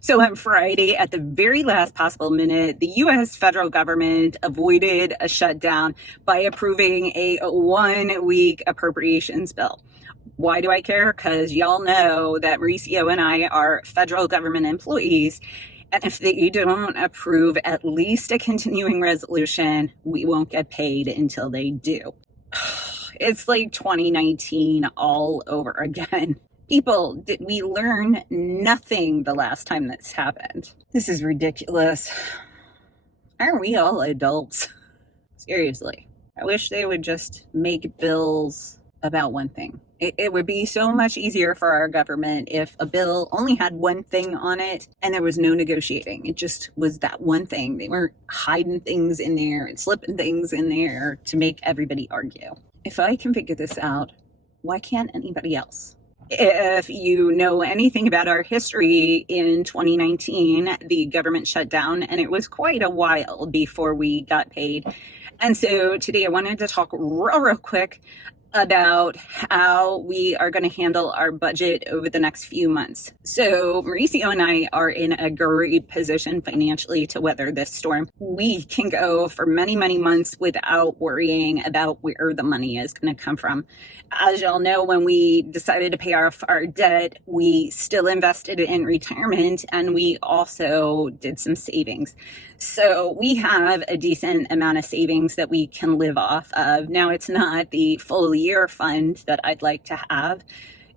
So on Friday, at the very last possible minute, the US federal government avoided a shutdown by approving a 1 week appropriations bill. Why do I care? Because y'all know that Mauricio and I are federal government employees. And if they don't approve at least a continuing resolution, we won't get paid until they do. It's like 2019 all over again. People, did we learn nothing the last time this happened? This is ridiculous. Aren't we all adults? Seriously. I wish they would just make bills about one thing. It would be so much easier for our government if a bill only had one thing on it and there was no negotiating. It just was that one thing. They weren't hiding things in there and slipping things in there to make everybody argue. If I can figure this out, why can't anybody else? If you know anything about our history, in 2019, the government shut down, and it was quite a while before we got paid. And so today I wanted to talk real quick about how we are going to handle our budget over the next few months. So Mauricio and I are in a great position financially to weather this storm. We can go for many, many months without worrying about where the money is going to come from. As y'all know, when we decided to pay off our debt, we still invested in retirement and we also did some savings. So we have a decent amount of savings that we can live off of. Now, it's not the full year fund that I'd like to have,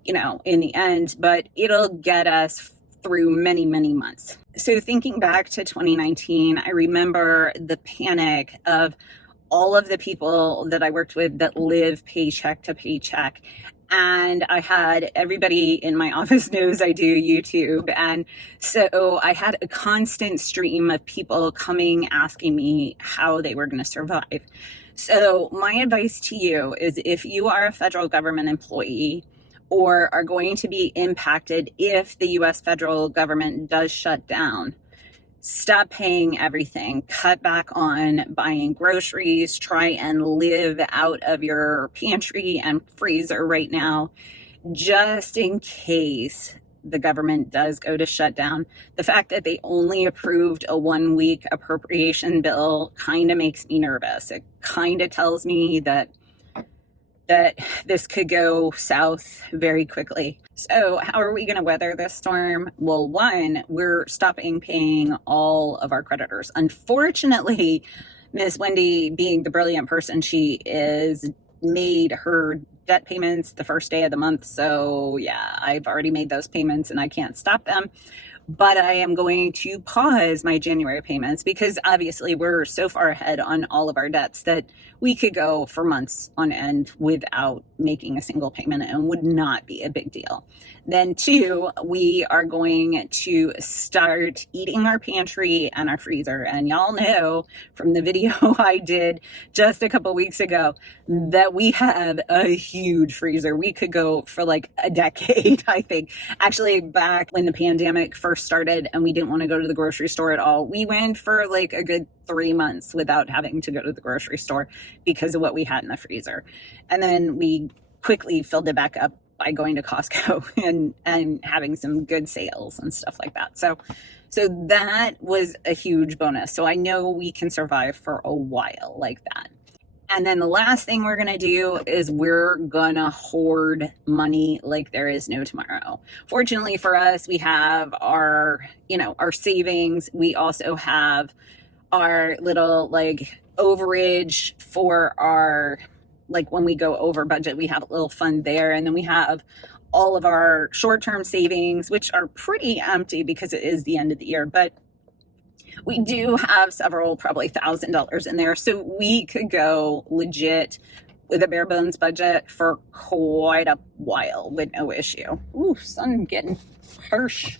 in the end, but it'll get us through many, many months. So thinking back to 2019, I remember the panic of all of the people that I worked with that live paycheck to paycheck. And I had everybody in my office knows I do YouTube. And so I had a constant stream of people coming asking me how they were going to survive. So my advice to you is, if you are a federal government employee or are going to be impacted if the US federal government does shut down, stop paying everything, cut back on buying groceries, try and live out of your pantry and freezer right now, just in case the government does go to shutdown. The fact that they only approved a 1 week appropriation bill kind of makes me nervous. It kind of tells me that this could go south very quickly. So how are we going to weather this storm? Well, one, we're stopping paying all of our creditors. Unfortunately, Miss Wendy, being the brilliant person she is, made her debt payments the first day of the month. So yeah, I've already made those payments and I can't stop them. But I am going to pause my January payments because obviously we're so far ahead on all of our debts that we could go for months on end without making a single payment and would not be a big deal. Then two, we are going to start eating our pantry and our freezer. And y'all know from the video I did just a couple weeks ago that we have a huge freezer. We could go for like a decade, I think. Actually, back when the pandemic first started and we didn't want to go to the grocery store at all, we went for like a good 3 months without having to go to the grocery store because of what we had in the freezer. And then we quickly filled it back up by going to Costco and having some good sales and stuff like that. So that was a huge bonus. So I know we can survive for a while like that. And then the last thing we're going to do is we're going to hoard money like there is no tomorrow. Fortunately for us, we have our savings. We also have our little overage for our, when we go over budget, we have a little fund there. And then we have all of our short-term savings, which are pretty empty because it is the end of the year. But we do have several, probably $1,000 in there. So we could go legit with a bare bones budget for quite a while with no issue. Ooh, sun getting harsh.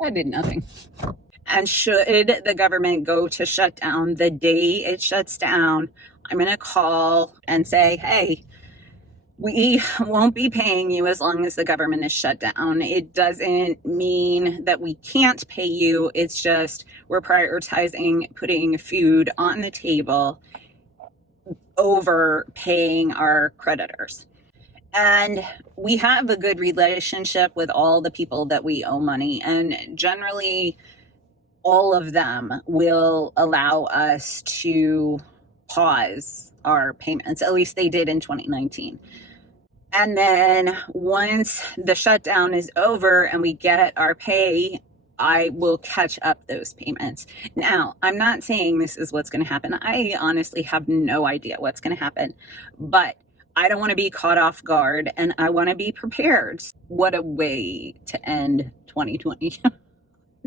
I did nothing. And should the government go to shut down, the day it shuts down, I'm going to call and say, hey, we won't be paying you as long as the government is shut down. It doesn't mean that we can't pay you. It's just we're prioritizing putting food on the table over paying our creditors. And we have a good relationship with all the people that we owe money. And generally, all of them will allow us to pause our payments. At least they did in 2019. And then once the shutdown is over and we get our pay, I will catch up those payments. Now, I'm not saying this is what's going to happen. I honestly have no idea what's going to happen, but I don't want to be caught off guard and I want to be prepared. What a way to end 2020.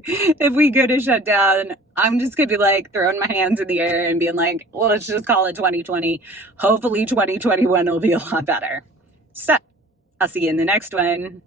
If we go to shut down, I'm just going to be like throwing my hands in the air and being like, well, let's just call it 2020. Hopefully 2021 will be a lot better. So I'll see you in the next one.